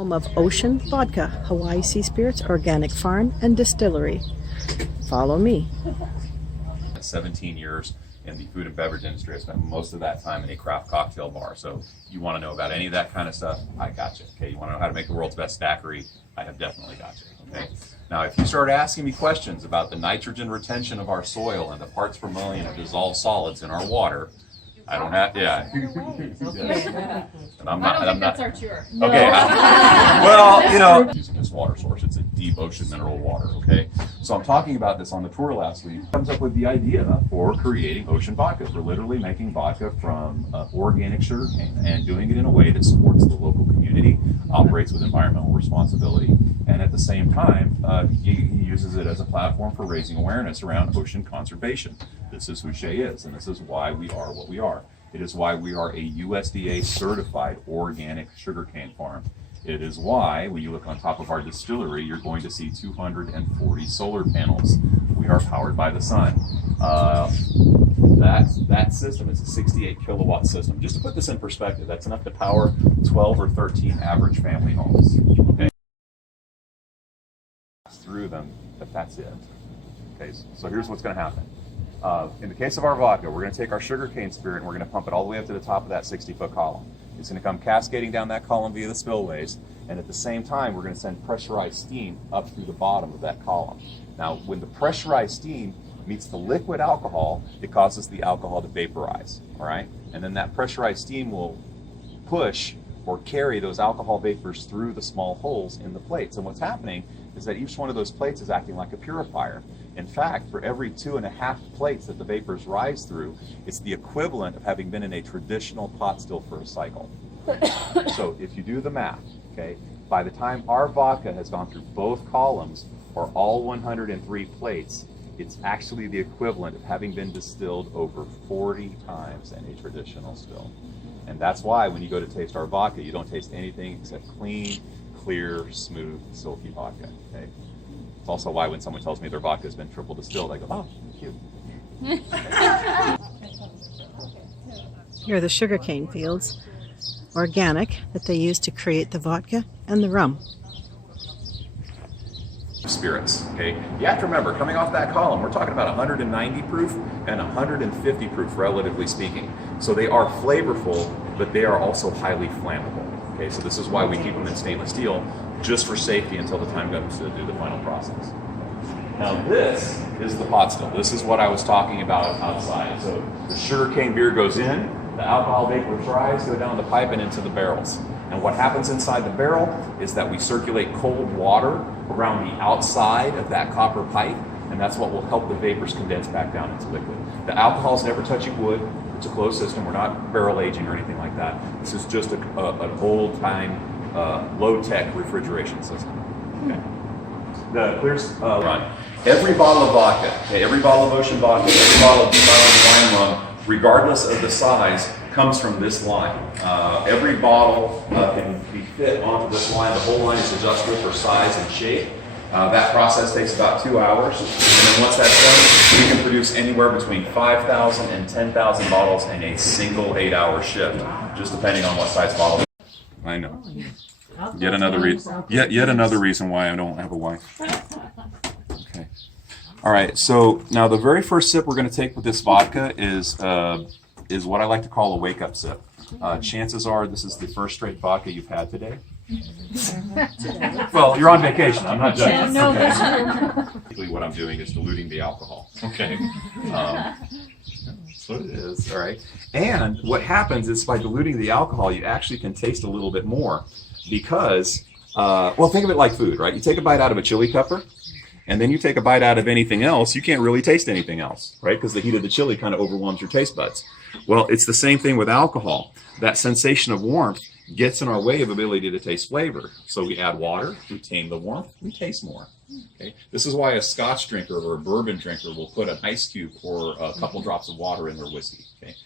Home of Ocean Vodka, Hawaii Sea Spirits, Organic Farm and Distillery. Follow me. 17 years in the food and beverage industry. I spent most of that time in a craft cocktail bar. So you want to know about any of that kind of stuff, I got you. Okay, you want to know how to make the world's best daiquiri, I have definitely got you. Okay. Now, if you start asking me questions about the nitrogen retention of our soil and the parts per million of dissolved solids in our water, I don't have, yeah. And I don't think that's our cure. Okay. Well, you know, using this water source, it's a deep ocean mineral water, okay? So I'm talking about this on the tour last week. Comes up with the idea for creating Ocean Vodka. We're literally making vodka from organic sugarcane and doing it in a way that supports the local community, operates with environmental responsibility, and at the same time, he uses it as a platform for raising awareness around ocean conservation. This is who Shea is, and this is why we are what we are. It is why we are a USDA certified organic sugarcane farm. It is why, when you look on top of our distillery, you're going to see 240 solar panels. We are powered by the sun. That system is a 68 kilowatt system. Just to put this in perspective, that's enough to power 12 or 13 average family homes. Okay, through them, but that's it. Okay, so here's what's going to happen. In the case of our vodka, we're going to take our sugarcane spirit and we're going to pump it all the way up to the top of that 60-foot column. It's going to come cascading down that column via the spillways, and at the same time, we're going to send pressurized steam up through the bottom of that column. Now, when the pressurized steam meets the liquid alcohol, it causes the alcohol to vaporize, all right? And then that pressurized steam will push or carry those alcohol vapors through the small holes in the plates. And what's happening is that each one of those plates is acting like a purifier. In fact, for every 2.5 plates that the vapors rise through, it's the equivalent of having been in a traditional pot still for a cycle. So if you do the math, okay, by the time our vodka has gone through both columns or all 103 plates, it's actually the equivalent of having been distilled over 40 times in a traditional still. And that's why when you go to taste our vodka, you don't taste anything except clean, clear, smooth, silky vodka. Okay? It's also why when someone tells me their vodka has been triple distilled, I go, oh, cute. Here are the sugarcane fields, organic, that they use to create the vodka and the rum. Spirits, okay? You have to remember, coming off that column, we're talking about 190 proof and 150 proof, relatively speaking. So they are flavorful, but they are also highly flammable. Okay, so this is why we keep them in stainless steel, just for safety until the time comes to do the final process. Now this is the pot still. This is what I was talking about outside. So the sugarcane beer goes in, the alcohol vapors rise, go down the pipe and into the barrels. And what happens inside the barrel is that we circulate cold water around the outside of that copper pipe, and that's what will help the vapors condense back down into liquid. The alcohol's never touching wood. It's a closed system. We're not barrel aging or anything like that. This is just an old-time, low-tech refrigeration system. Okay. The clear run. Every bottle of vodka, okay, every bottle of Ocean Vodka, every bottle of wine rum, regardless of the size, comes from this line. Every bottle can be fit onto this line. The whole line is adjustable for size and shape. That process takes about 2 hours, and then once that's done, we can produce anywhere between 5,000 and 10,000 bottles in a single 8-hour shift, just depending on what size bottle. I know. Yet another reason. Yet another reason why I don't have a wife. Okay. All right. So now the very first sip we're going to take with this vodka is what I like to call a wake-up sip. Chances are this is the first straight vodka you've had today. Well, you're on vacation. I'm not judging. Okay. What I'm doing is diluting the alcohol. Okay. That's what it is. All right. And what happens is by diluting the alcohol, you actually can taste a little bit more because, well, think of it like food, right? You take a bite out of a chili pepper, and then you take a bite out of anything else, you can't really taste anything else, right? Because the heat of the chili kind of overwhelms your taste buds. Well, it's the same thing with alcohol. That sensation of warmth gets in our way of ability to taste flavor. So we add water, retain the warmth, we taste more. Okay? This is why a Scotch drinker or a bourbon drinker will put an ice cube or a couple drops of water in their whiskey. Okay?